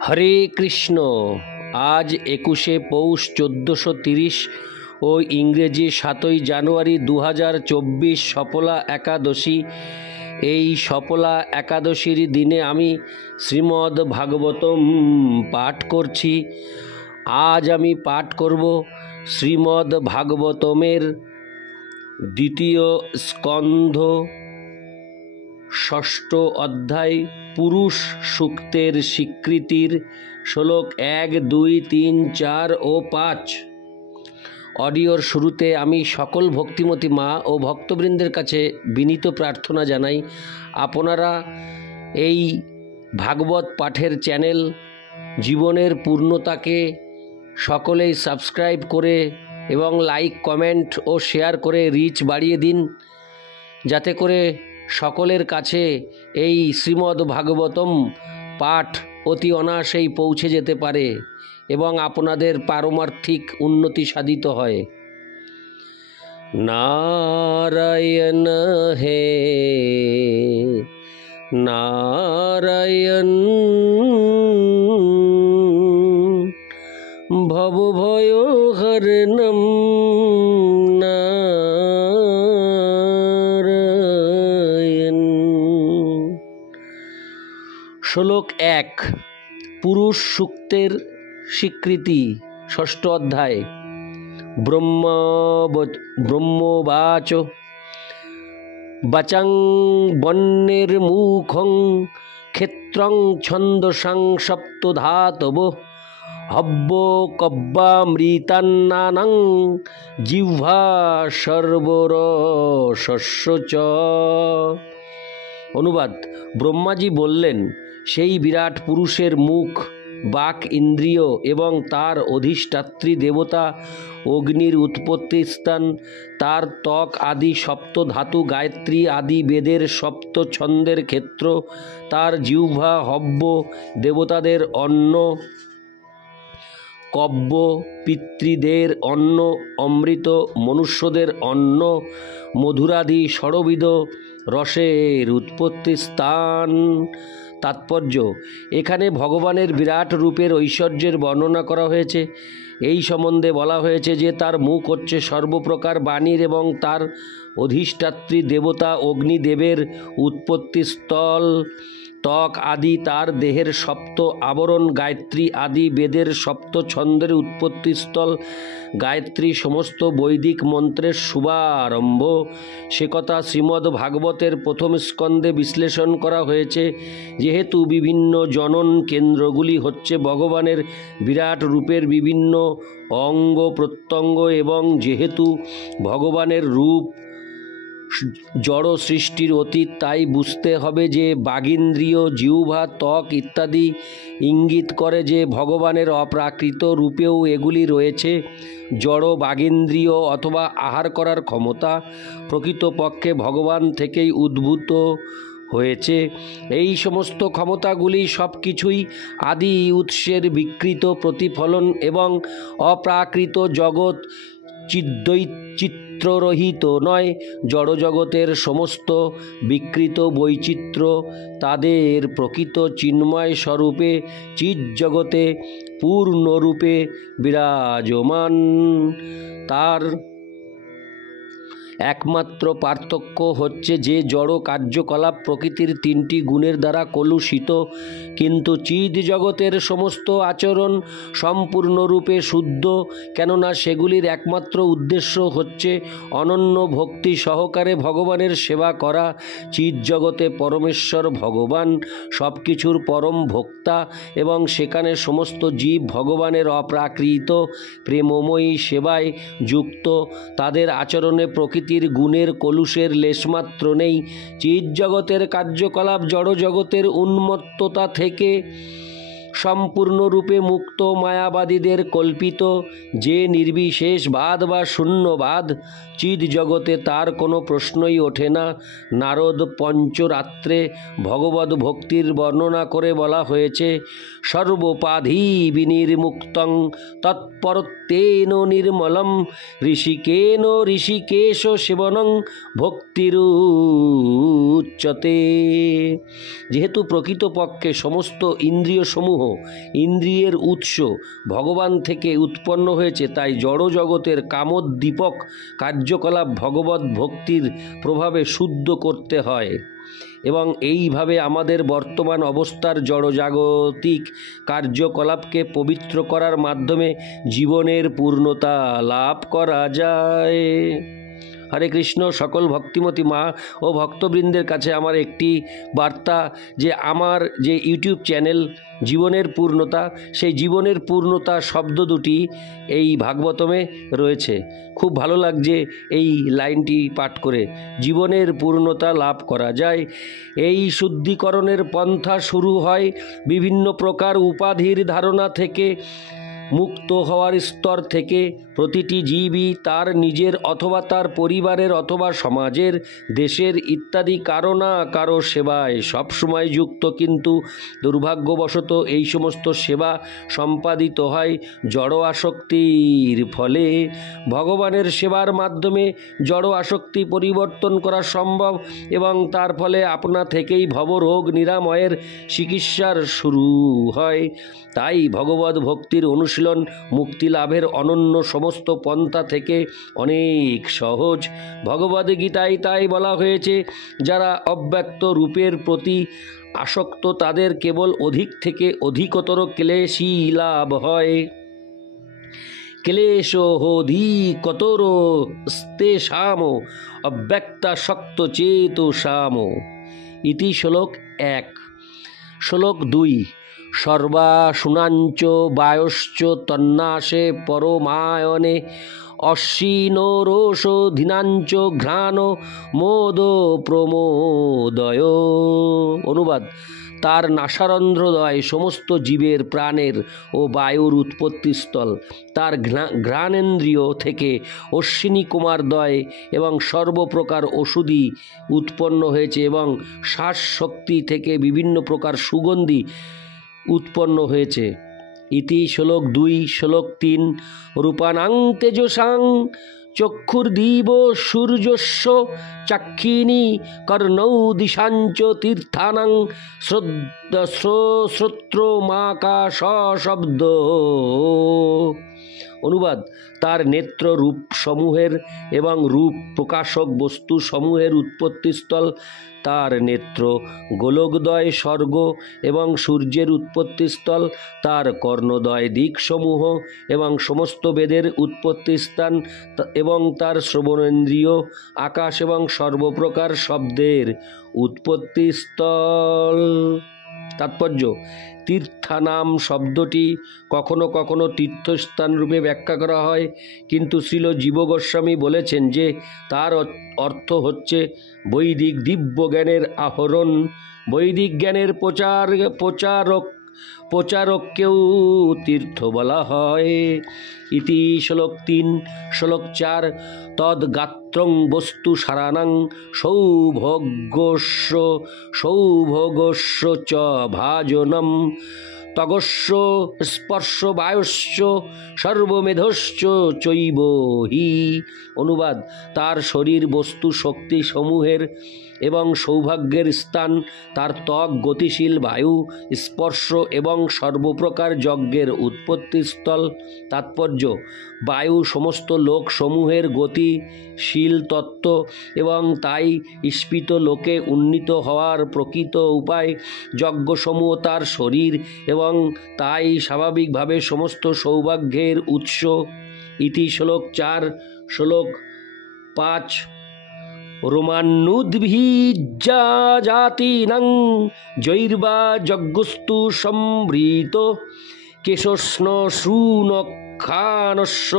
হরে কৃষ্ণ। আজ 21শে পৌষ 1430 ও ইংরেজি 7ই জানুয়ারি 2024 সফলা একাদশী। এই সফলা একাদশীর দিনে আমি শ্রীমদ্ ভাগবতম পাঠ করছি। আজ আমি পাঠ করব শ্রীমদ্ ভাগবতমের দ্বিতীয় স্কন্ধ 6ষ্ঠ অধ্যায় পুরুষ সূক্তের স্বীকৃতির শ্লোক 1, 2, 3, 4 ও 5। অডিওর শুরুতে আমি সকল ভক্তিমতী মা ও ভক্তবৃন্দের কাছে বিনীত প্রার্থনা জানাই, আপনারা এই ভাগবত পাঠের চ্যানেল জীবনের পূর্ণতাকে সকলেই সাবস্ক্রাইব করে এবং লাইক, কমেন্ট ও শেয়ার করে রিচ বাড়িয়ে দিন, যাতে করে সকলের কাছে এই শ্রীমদ্ ভাগবতম পাঠ অতি অনায়াসেই পৌঁছে যেতে পারে এবং আপনাদের পারমার্থিক উন্নতি সাধিত হয়। নারায়ণ হে নারায়ণ, ভবভয় হরণম নারায়ণ। শ্লোক 1, পুরুষ সূক্তের স্বীকৃতি, 6ষ্ঠ অধ্যায়। ব্রহ্মবাচ বাচং বন্যের মুখং ক্ষেত্রং ছন্দসাং সপ্তধাতব হব্য কব্বামৃতান্নানং জিহ্বা সর্বরসস্য চ। অনুবাদ: ব্রহ্মাজি বললেন, সেই বিরাট পুরুষের মুখ, বাক ইন্দ্রিয় এবং তার অধিষ্ঠাত্রী দেবতা অগ্নির উৎপত্তি স্থান, তার ত্বক আদি সপ্ত ধাতু গায়ত্রী আদি বেদের সপ্ত ছন্দের ক্ষেত্র, তার জিহ্বা হব্য দেবতাদের অন্ন, কব্য পিতৃদের অন্ন, অমৃত মনুষ্যদের অন্ন, মধুরাদি ষড়বিধ রসের উৎপত্তি স্থান। তাৎপর্য: এখানে ভগবানের বিরাট রূপের ঐশ্বর্যের বর্ণনা করা হয়েছে। এই সম্বন্ধে বলা হয়েছে যে তার মুখ হচ্ছে সর্বপ্রকার বাণীর এবং তার অধিষ্ঠাত্রী দেবতা অগ্নিদেবের উৎপত্তিস্থল, ত্বক আদি তার দেহের সপ্ত আবরণ, গায়ত্রী আদি বেদের সপ্ত ছন্দের উৎপত্তিস্থল, গায়ত্রী সমস্ত বৈদিক মন্ত্রের শুভারম্ভ। সে কথা শ্রীমদ্ ভাগবতের প্রথম স্কন্ধে বিশ্লেষণ করা হয়েছে। যেহেতু বিভিন্ন জনন কেন্দ্রগুলি হচ্ছে ভগবানের বিরাট রূপের বিভিন্ন অঙ্গ প্রত্যঙ্গ এবং যেহেতু ভগবানের রূপ জড় সৃষ্টির অতীত, তাই বুঝতে হবে যে বাগিন্দ্রিয়, জিহ্বা, ত্বক ইত্যাদি ইঙ্গিত করে যে ভগবানের অপ্রাকৃত রূপেও এগুলি রয়েছে। জড় বাগিন্দ্রিয় অথবা আহার করার ক্ষমতা প্রকৃতপক্ষে ভগবান থেকেই উদ্ভূত হয়েছে। এই সমস্ত ক্ষমতাগুলি সব কিছুই আদি উৎসের বিকৃত প্রতিফলন এবং অপ্রাকৃত জগৎ চিত্ররহিত নয়। জড়জগতের সমস্ত বিকৃত বৈচিত্র্য তাদের প্রকৃত চিন্ময় স্বরূপে চিৎজগতে পূর্ণরূপে বিরাজমান। তার একমাত্র পার্থক্য হচ্ছে যে জড় কার্যকলাপ প্রকৃতির 3টি গুণের দ্বারা কলুষিত, কিন্তু চিদ জগতের সমস্ত আচরণ সম্পূর্ণরূপে শুদ্ধ, কেননা সেগুলির একমাত্র উদ্দেশ্য হচ্ছে অনন্য ভক্তি সহকারে ভগবানের সেবা করা। চিদ জগতে পরমেশ্বর ভগবান সব কিছুর পরম ভোক্তা এবং সেখানে সমস্ত জীব ভগবানের অপ্রাকৃত প্রেমময়ী সেবায় যুক্ত। তাদের আচরণে প্রকৃতির গুণের কলুষের লেশমাত্র নেই। চিৎ জগতের কার্যকলাপ জড় জগতের উন্মত্ততা থেকে সম্পূর্ণরূপে মুক্ত। মায়াবাদীদের কল্পিত যে নির্বিশেষবাদ বা শূন্যবাদ, চিৎ জগতে তার কোনো প্রশ্নই ওঠে না। নারদ পঞ্চরাত্রে ভগবদ্ ভক্তির বর্ণনা করে বলা হয়েছে, সর্বোপাধি বিনির্মুক্তং তৎপরত্ব তেন নির্মলম ঋষিকেন ঋষিকেশ সেবনং ভক্তিরুচ্যতে। যেহেতু প্রকৃতপক্ষে সমস্ত ইন্দ্রিয় সমূহ ইন্দ্রিয়ের উৎস ভগবান থেকে উৎপন্ন হয়েছে, তাই জড় জগতের কামোদ্দীপক কার্যকলাপ ভগবত ভক্তির প্রভাবে শুদ্ধ করতে হয় এবং এইভাবে আমাদের বর্তমান অবস্থার জড়জাগতিক কার্যকলাপকে পবিত্র করার মাধ্যমে জীবনের পূর্ণতা লাভ করা যায়। হরে কৃষ্ণ। সকল ভক্তিমতী মা ও ভক্তবৃন্দের কাছে আমার একটি বার্তা যে আমার যে ইউটিউব চ্যানেল জীবনের পূর্ণতা, সেই জীবনের পূর্ণতা শব্দ দুটি এই ভাগবতমে রয়েছে। খুব ভালো লাগছে এই লাইনটি পাঠ করে, জীবনের পূর্ণতা লাভ করা যায়। এই শুদ্ধিকরণের পন্থা শুরু হয় বিভিন্ন প্রকার উপাধির ধারণা থেকে, মুক্ত হওয়ার স্তর থেকে। প্রতিটি জীবই তার নিজের অথবা তার পরিবারের অথবা সমাজের, দেশের ইত্যাদি কারো না কারো সেবায় সবসময় যুক্ত, কিন্তু দুর্ভাগ্যবশত এই সমস্ত সেবা সম্পাদিত হয় জড় আসক্তির ফলে। ভগবানের সেবার মাধ্যমে জড় আসক্তি পরিবর্তন করা সম্ভব এবং তার ফলে আপনা থেকেই ভবরোগ নিরাময়ের চিকিৎসার শুরু হয়। তাই ভগবত ভক্তির অনুশীলন মুক্তি লাভের অনন্য সমস্ত পন্থা থেকে অনেক সহজ। ভগবদ্গীতায় তাই বলা হয়েছে, যারা অব্যক্ত রূপের প্রতি আসক্ত তাদের কেবল অধিক থেকে অধিকতর ক্লেশই লাভ হয়। ক্লেশোধিকতর স্তেষাম অব্যক্তাসক্ত চেতসাম। ইতি শ্লোক 1। শ্লোক 2। সর্বাশুনাঞ্চ বায়শ্চ তন্নাশে পরমায়নে অশ্বিনোরোষধীনাঞ্চ ঘ্রাণ মোদ প্রমোদয়। অনুবাদ: তার নাসারন্ধ্রদ্বয় সমস্ত জীবের প্রাণের ও বায়ুর উৎপত্তিস্থল, তার ঘ্রাণেন্দ্রিয় থেকে অশ্বিনী কুমারদ্বয় এবং সর্বপ্রকার ওষুধি উৎপন্ন হয়েছে এবং শ্বাস শক্তি থেকে বিভিন্ন প্রকার সুগন্ধি উৎপন্ন হয়েছে। ইতি শ্লোক 2। শ্লোক 3। রূপানাং তেজসাং চক্ষুর্দীব সূর্যস্য চাক্ষিণী কর্ণৌ দিশাঞ্চ তীর্থানাং শ্রোত্রমাকাশ শব্দ। অনুবাদ: তার নেত্র রূপ সমূহের এবং রূপ প্রকাশক বস্তু সমূহের উৎপত্তিস্থল, তার নেত্র গোলকদ্বয় স্বর্গ এবং সূর্যের উৎপত্তিস্থল, তার কর্ণদ্বয় দিকসমূহ এবং সমস্ত বেদের উৎপত্তিস্থান, এবং তার শ্রবণেন্দ্রিয় আকাশ এবং সর্বপ্রকার শব্দের উৎপত্তিস্থল। তাৎপর্য: তীর্থানাম শব্দটি কখনো কখনো তীর্থস্থান রূপে ব্যাখ্যা করা হয়, কিন্তু শ্রীল জীব গোস্বামী বলেছেন যে তার অর্থ হচ্ছে বৈদিক দিব্য জ্ঞানের আহরণ, বৈদিক জ্ঞানের প্রচারককেও তীর্থ বলা হয়। ইতি শ্লোক 3। শ্লোক 4। তদ্গাত্রং বস্তু সারানাং সৌভোগস্য চ ভাজনম তগস্য স্পর্শ বায়ুশ্চ সর্বমেধশ্চ চৈব হি। অনুবাদ: তার শরীর বস্তু শক্তি সমূহের এবং সৌভাগ্যের স্থান, তার ত্বক গতিশীল বায়ু, স্পর্শ এবং সর্বপ্রকার যজ্ঞের উৎপত্তিস্থল। তাৎপর্য: বায়ু সমস্ত লোক সমূহের গতিশীল তত্ত্ব এবং তাই স্ফীত লোকে উন্নীত হওয়ার প্রকৃত উপায়। যজ্ঞসমূহ তার শরীর এবং তাই স্বাভাবিকভাবে সমস্ত সৌভাগ্যের উৎস। ইতি শ্লোক 4। শ্লোক 5। রোমান্নুদ্ভিজাতিনাং জৈর্বা যজ্ঞস্তু সম্ভৃত কেশস্ন শূনখানস্য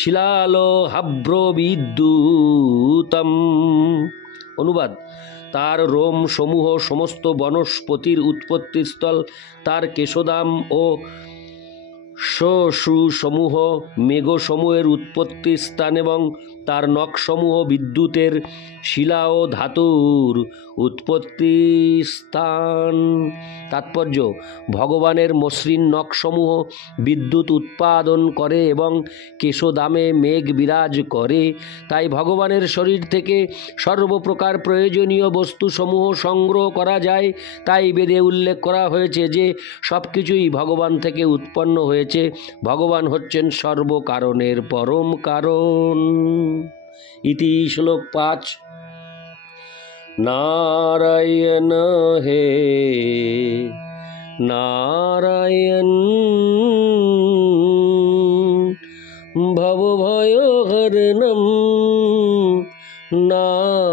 শিলালোহাব্রবিদ্যুতম। অনুবাদ: তার রোম সমূহ সমস্ত বনস্পতির উৎপত্তিস্থল, তার কেশদাম ও সমূহ মেঘসমূহের উৎপত্তি স্থান এবং তার নখসমূহ বিদ্যুতের শিলা ও ধাতুর উৎপত্তি স্থান। তাৎপর্য: ভগবানের মসৃণ নখসমূহ বিদ্যুৎ উৎপাদন করে এবং কেশোদামে মেঘ বিরাজ করে। তাই ভগবানের শরীর থেকে সর্বপ্রকার প্রয়োজনীয় বস্তুসমূহ সংগ্রহ করা যায়। তাই বেদে উল্লেখ করা হয়েছে যে সব কিছুই ভগবান থেকে উৎপন্ন হয়েছে। ভগবান হচ্ছেন সর্বকারণের পরম কারণ। ইতি শ্লোক 5। নারায়ণ হে নারায়ণ ভবভয়হরণম নারায়ণ।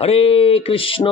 হরে কৃষ্ণ।